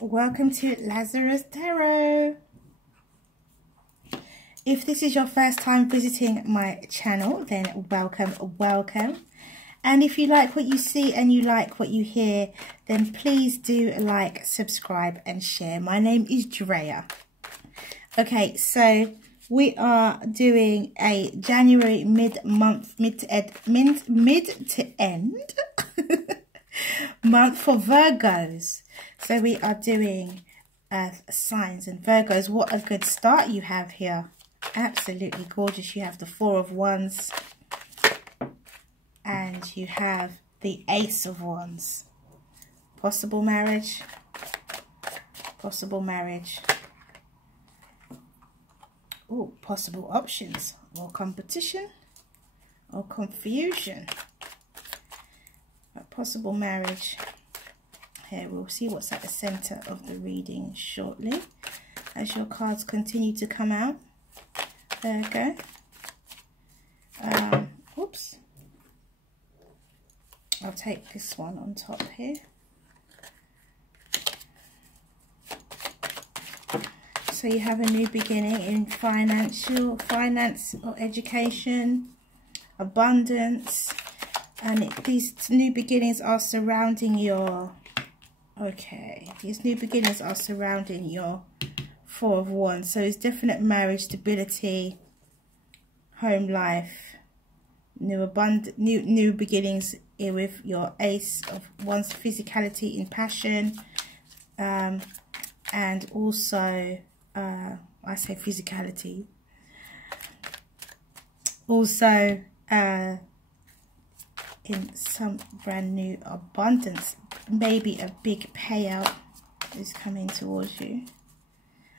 welcome to Lazarus Tarot. If this is your first time visiting my channel, then welcome. And if you like what you see and you like what you hear, then please do like, subscribe and share. My name is Drea. Okay, so we are doing a January mid to end month for Virgos. So we are doing earth signs and Virgos. What a good start you have here. Absolutely gorgeous. You have the Four of Wands and you have the Ace of Wands. Possible marriage. Possible marriage. Oh, possible options or competition or confusion. A possible marriage. Here, we'll see what's at the center of the reading shortly as your cards continue to come out. There we go. Oops. I'll take this one on top here. So you have a new beginning in finance or education, abundance, and these new beginnings are surrounding your, these new beginnings are surrounding your Four of Wands. So it's definite marriage, stability, home life, new beginnings here with your Ace of Wands, physicality in passion, and also I say physicality, also in some brand new abundance. Maybe a big payout is coming towards you,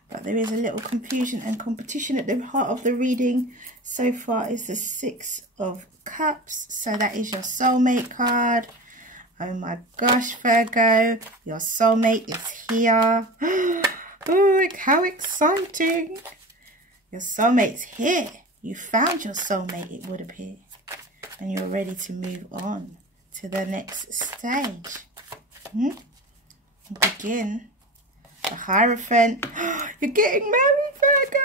but there is a little confusion and competition at the heart of the reading. So far is the Six of Cups, so that is your soulmate card. Oh my gosh, Virgo, your soulmate is here. Oh, how exciting. Your soulmate's here. You found your soulmate, it would appear. And you're ready to move on to the next stage. Begin. The Hierophant. You're getting married, Virgo.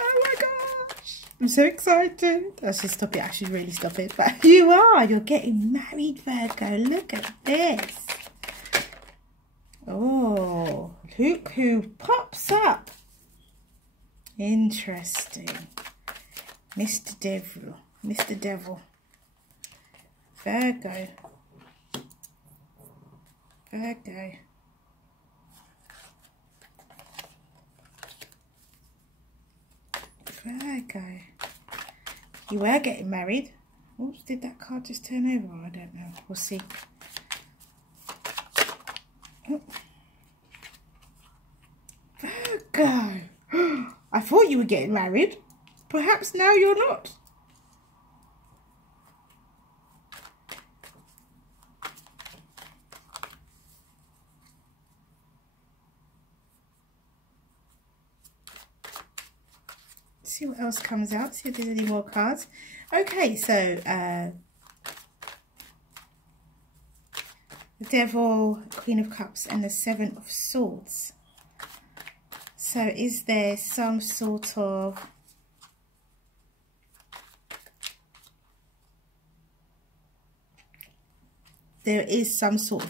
Oh my gosh. I'm so excited. I should stop it. I should really stop it. But you are. You're getting married, Virgo. Look at this. Oh, look who pops up. Interesting. Mr. Devil. Mr. Devil. Virgo. Virgo. Virgo. You were getting married. Oops, did that card just turn over? I don't know. We'll see. Virgo. I thought you were getting married. Perhaps now you're not. See what else comes out. See if there's any more cards. Okay, so the Devil, Queen of Cups, and the Seven of Swords. So is there some sort of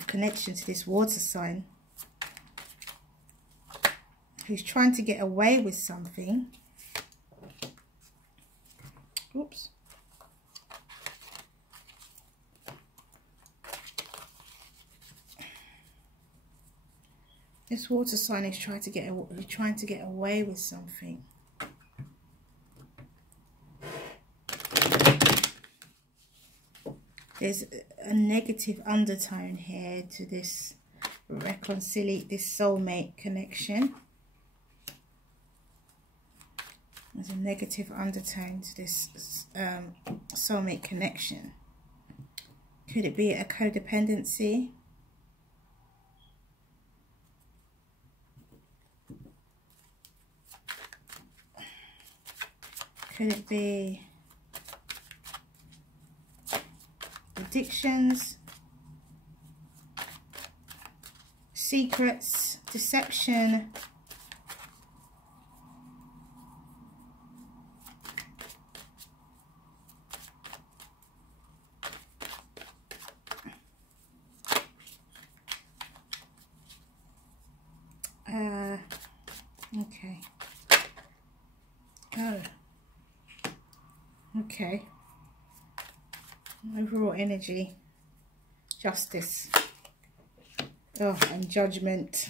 connection to this water sign who's trying to get away with something. Oops. This water sign is trying to get away with something. There's a negative undertone here to this this soulmate connection. There's a negative undertone to this soulmate connection. Could it be a codependency? Could it be addictions, secrets, deception. Okay. Oh. Okay. Overall energy. Justice. Oh, and judgment.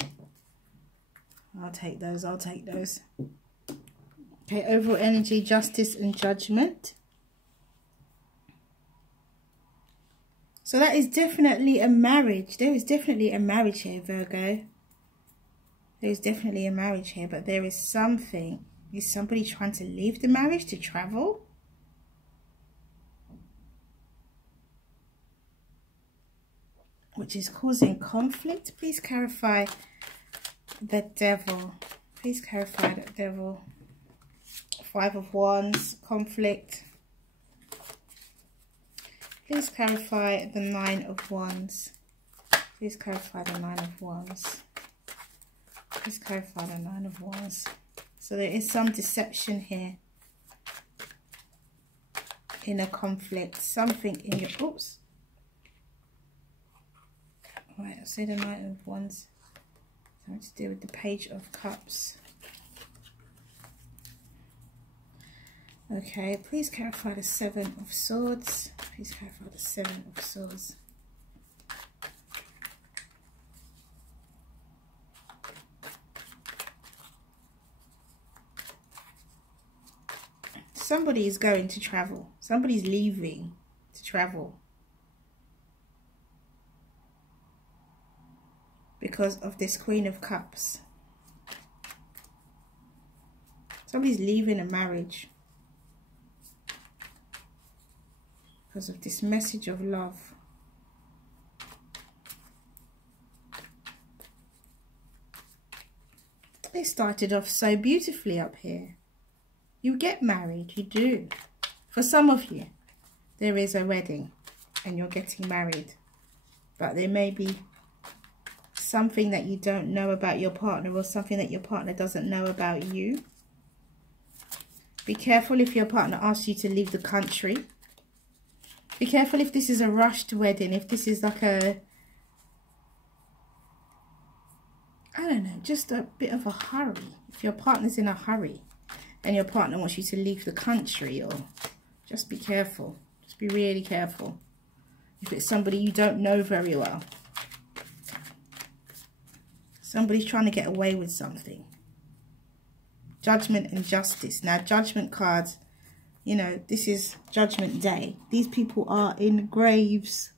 I'll take those. I'll take those. Okay, overall energy, justice and judgment. So that is definitely a marriage. There is definitely a marriage here, Virgo. There is definitely a marriage here, but there is something. Is somebody trying to leave the marriage to travel? Which is causing conflict. Please clarify the devil. Please clarify the devil. 5 of Wands, conflict. Please clarify the 9 of Wands. Please clarify the 9 of Wands. Please clarify the 9 of Wands. So there is some deception here. In a conflict. Something in your... Oops. Right, I'll say the 9 of Wands. Something to do with the Page of Cups. Okay, please clarify the 7 of Swords. Please clarify the 7 of Swords. Somebody is going to travel. Somebody's leaving to travel. Because of this Queen of Cups. Somebody's leaving a marriage. Because of this message of love. It started off so beautifully up here. You get married, you do. For some of you, there is a wedding and you're getting married. But there may be something that you don't know about your partner, or something that your partner doesn't know about you. Be careful if your partner asks you to leave the country. Be careful if this is a rushed wedding, if this is like a, I don't know, just a bit of a hurry. If your partner's in a hurry and your partner wants you to leave the country, or just be careful. Just be really careful. If it's somebody you don't know very well. Somebody's trying to get away with something. Judgment and justice. Now, judgment cards, you know, this is Judgment Day. These people are in graves.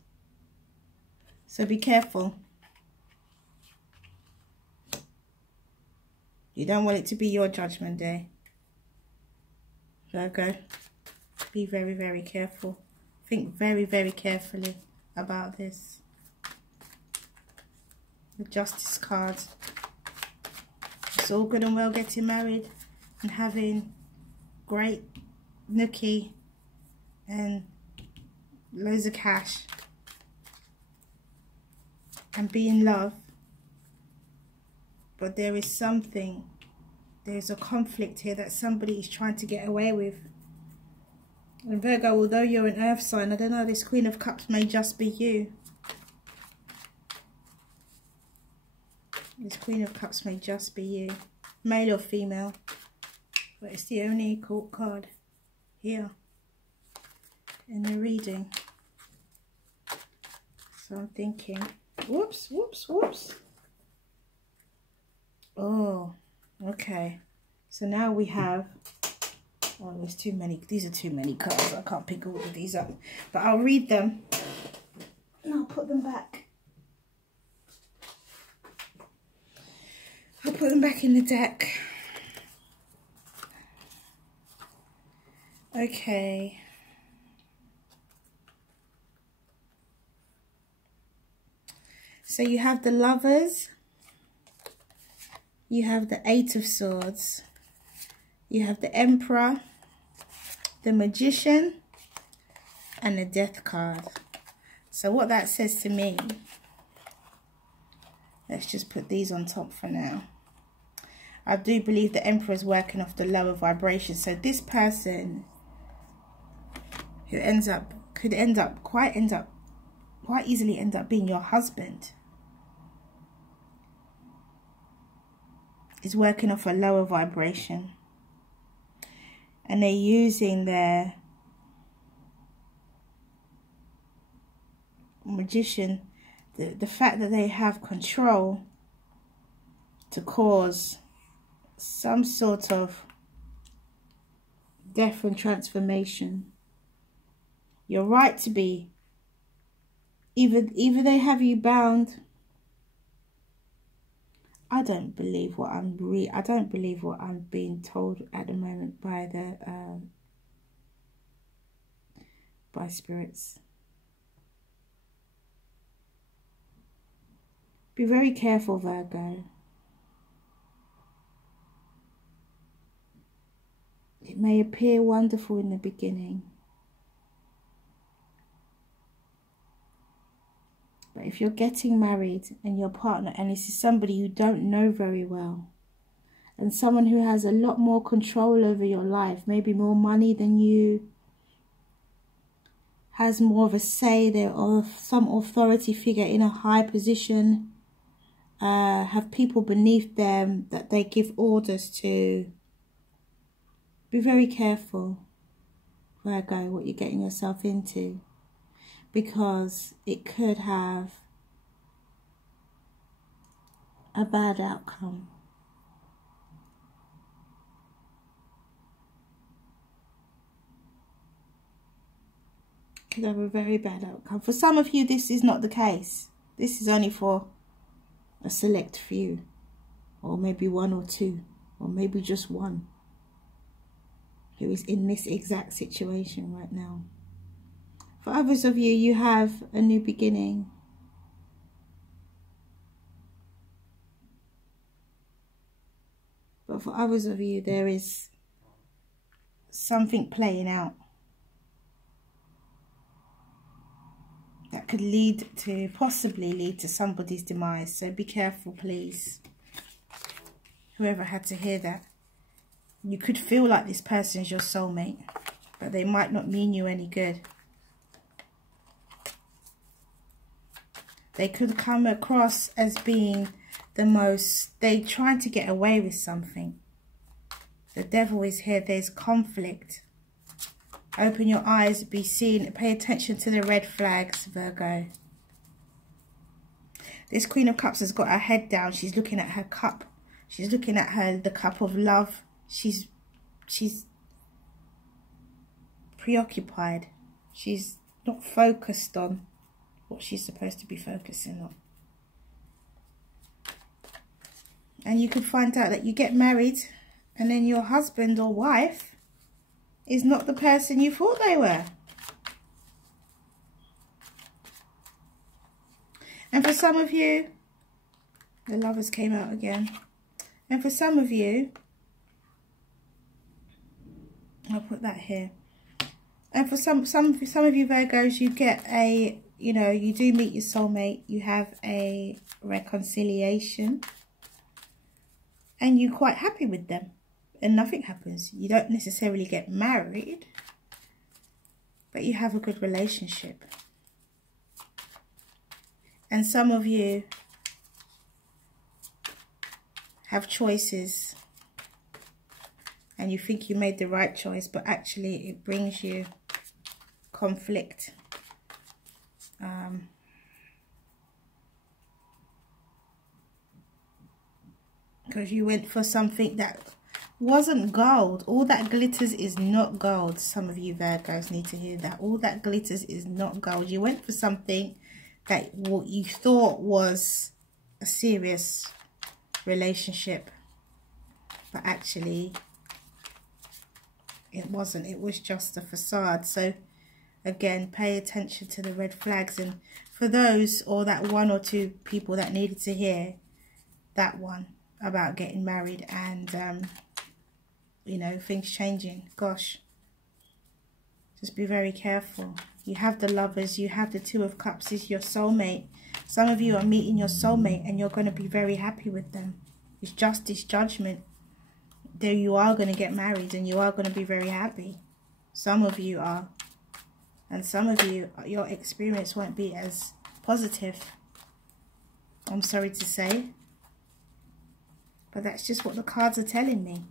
So be careful. You don't want it to be your Judgment Day. Virgo, be very, very careful. Think very, very carefully about this. The Justice card. It's all good and well getting married and having great nookie and loads of cash and be in love. But there is something, there's a conflict here that somebody is trying to get away with. And Virgo, although you're an earth sign, I don't know, this Queen of Cups may just be you. This Queen of Cups may just be you. Male or female. But it's the only court card here in the reading. So I'm thinking, whoops, whoops, whoops. Oh, okay. So now we have, oh, there's too many. These are too many cards. I can't pick all of these up. But I'll read them and I'll put them back. I'll put them back in the deck. Okay. So you have the Lovers. You have the 8 of Swords. You have the Emperor, the Magician, and the Death card. So what that says to me Let's just put these on top for now. I do believe the Emperor is working off the lower vibration. So this person who could quite easily end up being your husband is working off a lower vibration. And they're using their magician, the fact that they have control to cause some sort of death and transformation. You're right to be. Either they have you bound. I don't believe what I'm being told at the moment by the by spirits. Be very careful, Virgo. It may appear wonderful in the beginning, but if you're getting married and your partner, and this is somebody you don't know very well, and someone who has a lot more control over your life, maybe more money than you, has more of a say there, or some authority figure in a high position, have people beneath them that they give orders to. Be very careful, Virgo, what you're getting yourself into, because it could have a bad outcome. Could have a very bad outcome. For some of you, this is not the case. This is only for a select few, or maybe one or two, or maybe just one, who is in this exact situation right now. For others of you, you have a new beginning. But for others of you, there is something playing out that could possibly lead to somebody's demise. So be careful, please. Whoever had to hear that. You could feel like this person is your soulmate, but they might not mean you any good. They could come across as being they're trying to get away with something. The devil is here. There's conflict. Open your eyes, be seen. Pay attention to the red flags, Virgo. This Queen of Cups has got her head down. She's looking at her cup. She's looking at the cup of love. She's preoccupied. She's not focused on what she's supposed to be focusing on. And you could find out that you get married and then your husband or wife is not the person you thought they were. And for some of you, the Lovers came out again. And for some of you, I'll put that here. And for some of you Virgos, you get you do meet your soulmate. You have a reconciliation. And you're quite happy with them. And nothing happens. You don't necessarily get married. But you have a good relationship. And some of you have choices. And you think you made the right choice. But actually it brings you conflict. Because you went for something that wasn't gold. All that glitters is not gold. Some of you Virgos need to hear that. All that glitters is not gold. You went for something that what you thought was a serious relationship. But actually, it wasn't. It was just a facade. So, again, pay attention to the red flags. And for those, or that one or two people that needed to hear that one about getting married and, things changing. Gosh, just be very careful. You have the Lovers, you have the Two of Cups, is your soulmate. Some of you are meeting your soulmate and you're going to be very happy with them. It's justice, judgment. There you are going to get married and you are going to be very happy. Some of you are. And some of you, your experience won't be as positive. I'm sorry to say. But that's just what the cards are telling me.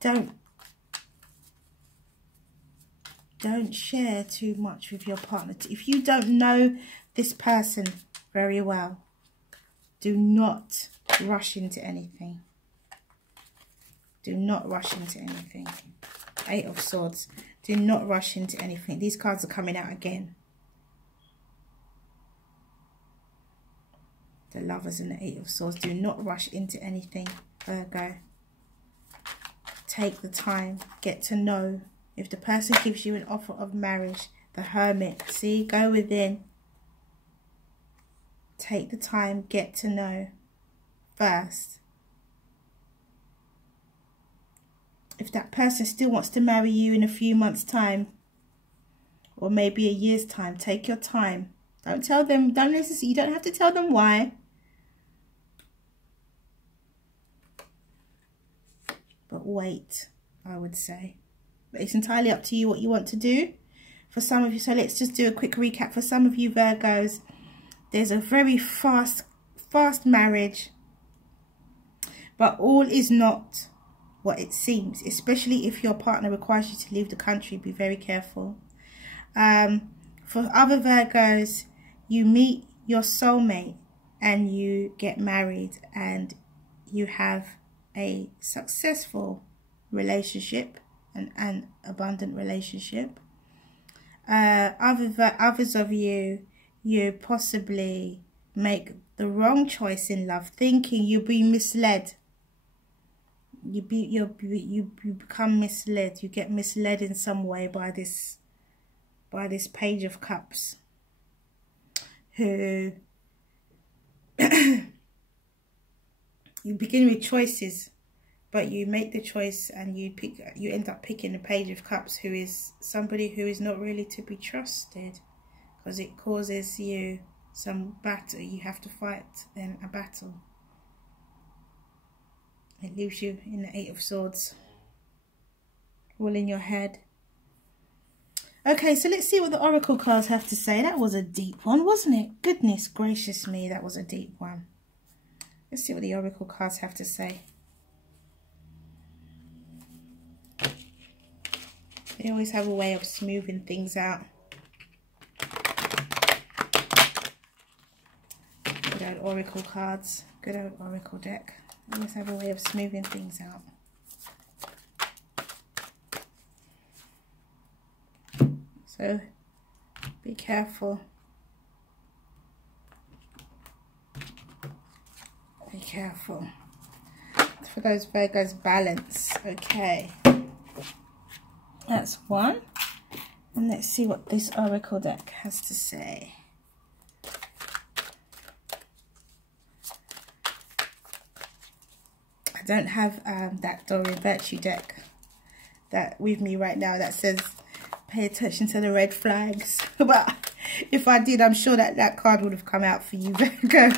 Don't share too much with your partner. If you don't know this person very well, do not rush into anything. Do not rush into anything. 8 of Swords. Do not rush into anything. These cards are coming out again. The Lovers and the 8 of Swords. Do not rush into anything, Virgo. Take the time. Get to know. If the person gives you an offer of marriage, the Hermit. See, go within. Take the time. Get to know first. If that person still wants to marry you in a few months' time, or maybe a year's time, take your time. Don't tell them, you don't have to tell them why. But wait, I would say. But it's entirely up to you what you want to do. For some of you, so let's just do a quick recap. For some of you Virgos, there's a very fast marriage. But all is not what it seems, especially if your partner requires you to leave the country. Be very careful. For other Virgos, you meet your soulmate and you get married and you have a successful relationship, an abundant relationship. Others of you possibly make the wrong choice in love, thinking you'll be misled. You become misled. You get misled in some way by this Page of Cups, who you begin with choices, but you make the choice and you end up picking the Page of Cups, who is somebody who is not really to be trusted, because it causes you some battle. You have to fight then a battle. It leaves you in the 8 of Swords, all in your head. Okay, so let's see what the Oracle cards have to say. That was a deep one, wasn't it? Goodness gracious me, that was a deep one. Let's see what the Oracle cards have to say. They always have a way of smoothing things out. Good old Oracle cards. Good old Oracle deck. They always have a way of smoothing things out. So be careful. Be careful. For those Virgos, balance. Okay. That's one. And let's see what this Oracle deck has to say. I don't have that Dorian Virtue deck that with me right now that says pay attention to the red flags. But if I did, I'm sure that that card would have come out for you, Virgo.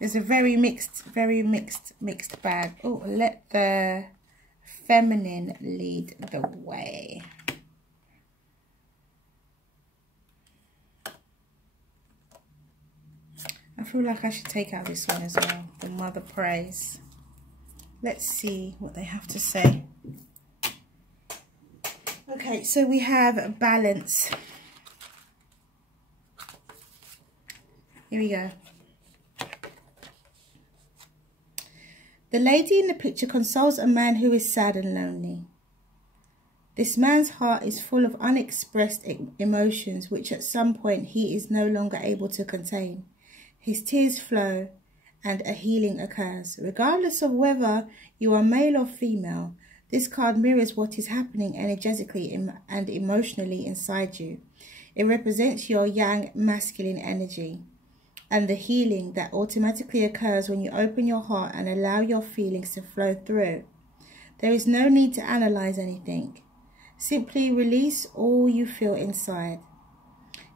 It's a very mixed bag. Oh, let the feminine lead the way. I feel like I should take out this one as well. The Mother Praise. Let's see what they have to say. Okay, so we have balance. Here we go. The lady in the picture consoles a man who is sad and lonely. This man's heart is full of unexpressed emotions which at some point he is no longer able to contain. His tears flow and a healing occurs. Regardless of whether you are male or female, this card mirrors what is happening energetically and emotionally inside you. It represents your yang masculine energy. and the healing that automatically occurs when you open your heart and allow your feelings to flow through. There is no need to analyze anything. Simply release all you feel inside.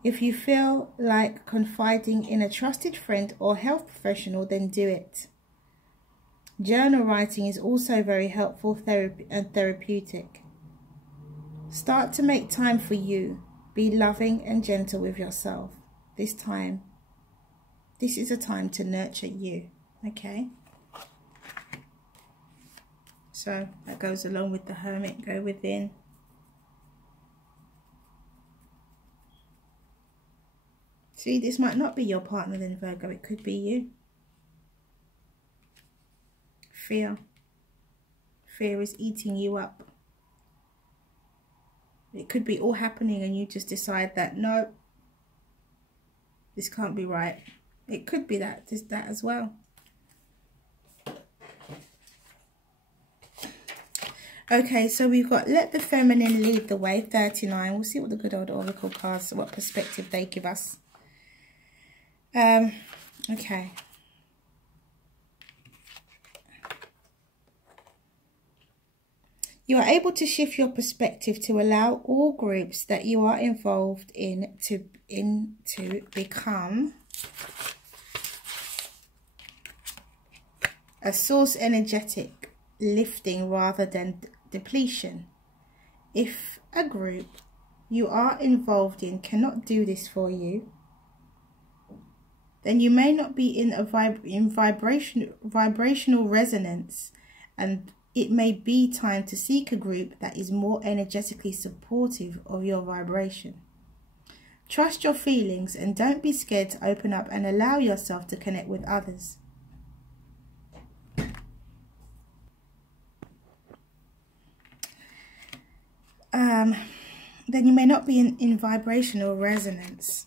If you feel like confiding in a trusted friend or health professional, then do it. Journal writing is also very helpful and therapeutic. Start to make time for you. Be loving and gentle with yourself. This is a time to nurture you, okay? So that goes along with the Hermit. Go within. See, this might not be your partner then, Virgo. It could be you. Fear. Fear is eating you up. It could be all happening and you just decide that, no, this can't be right. It could be that, just that as well. Okay, so we've got Let the Feminine Lead the Way, 39. We'll see what the good old Oracle cards, what perspective they give us. Okay. You are able to shift your perspective to allow all groups that you are involved in to become a source energetic lifting rather than depletion. If a group you are involved in cannot do this for you, then you may not be in a vibrational resonance, and it may be time to seek a group that is more energetically supportive of your vibration. Trust your feelings and don't be scared to open up and allow yourself to connect with others. Then you may not be in vibrational resonance,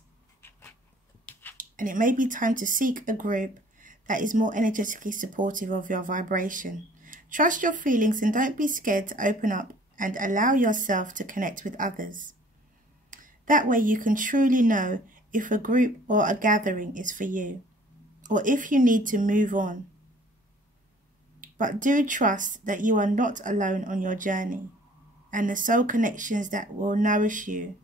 and it may be time to seek a group that is more energetically supportive of your vibration. Trust your feelings and don't be scared to open up and allow yourself to connect with others. That way you can truly know if a group or a gathering is for you, or if you need to move on. But do trust that you are not alone on your journey, and the soul connections that will nourish you,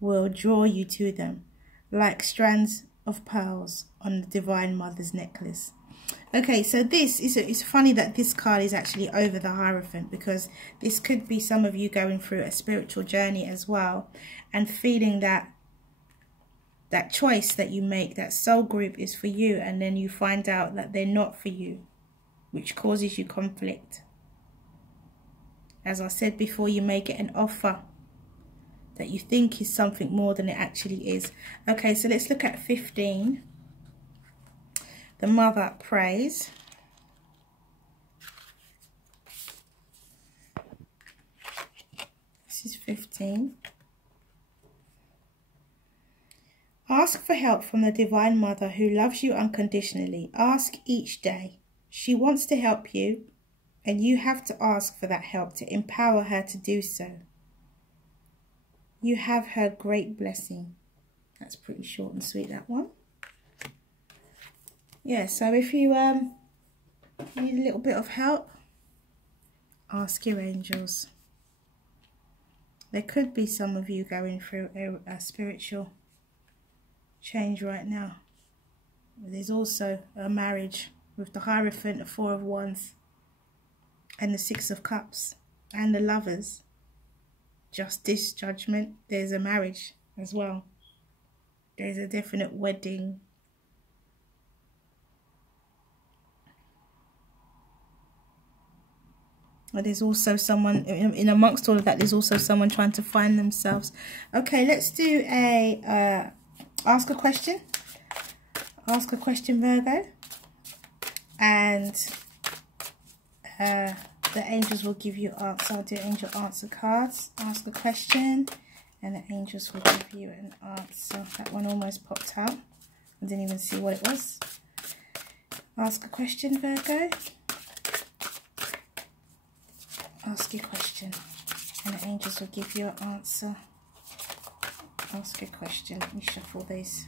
will draw you to them, like strands of pearls on the Divine Mother's necklace. Okay, so this is, it's funny that this card is actually over the Hierophant, because this could be some of you going through a spiritual journey as well, and feeling that choice that you make, that soul group is for you, and then you find out that they're not for you, which causes you conflict. As I said before, you may get an offer that you think is something more than it actually is. Okay, so let's look at 15. The Mother prays. This is 15. Ask for help from the Divine Mother who loves you unconditionally. Ask each day. She wants to help you, and you have to ask for that help to empower her to do so. You have her great blessing. That's pretty short and sweet, that one. Yeah, so if you need a little bit of help, ask your angels. There could be some of you going through a spiritual change right now. There's also a marriage with the Hierophant, the Four of Wands, and the Six of Cups, and the Lovers. Justice, Judgment. There's a marriage as well. There's a definite wedding. And there's also someone, in amongst all of that, there's also someone trying to find themselves. Okay, let's do a ask a question. Ask a question, Virgo. And the angels will give you answer. I'll do angel answer cards. Ask a question, and the angels will give you an answer. That one almost popped out. I didn't even see what it was. Ask a question, Virgo. Ask your question, and the angels will give you an answer. Ask a question. Let me shuffle these.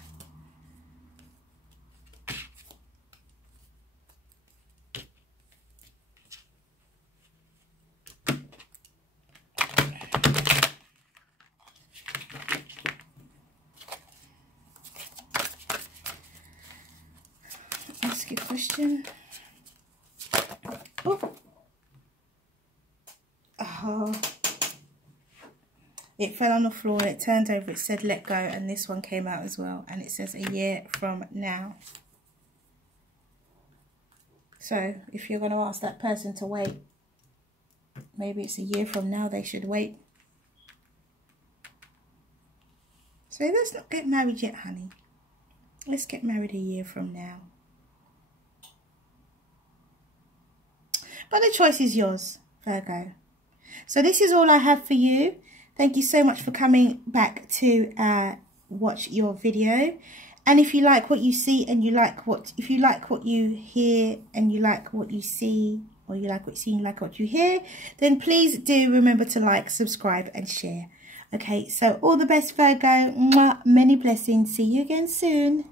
Ask a question. Oh. Oh. It fell on the floor and it turned over. It said let go, and this one came out as well, and it says a year from now. So if you're going to ask that person to wait, maybe it's a year from now they should wait. So let's not get married yet, honey. Let's get married a year from now. But the choice is yours, Virgo. So this is all I have for you. Thank you so much for coming back to watch your video. And if you like what you see and you like if you like what you hear and you like what you see, or you like what you see and you like what you hear, then please do remember to like, subscribe and share. Okay, so all the best, Virgo. Mwah, many blessings. See you again soon.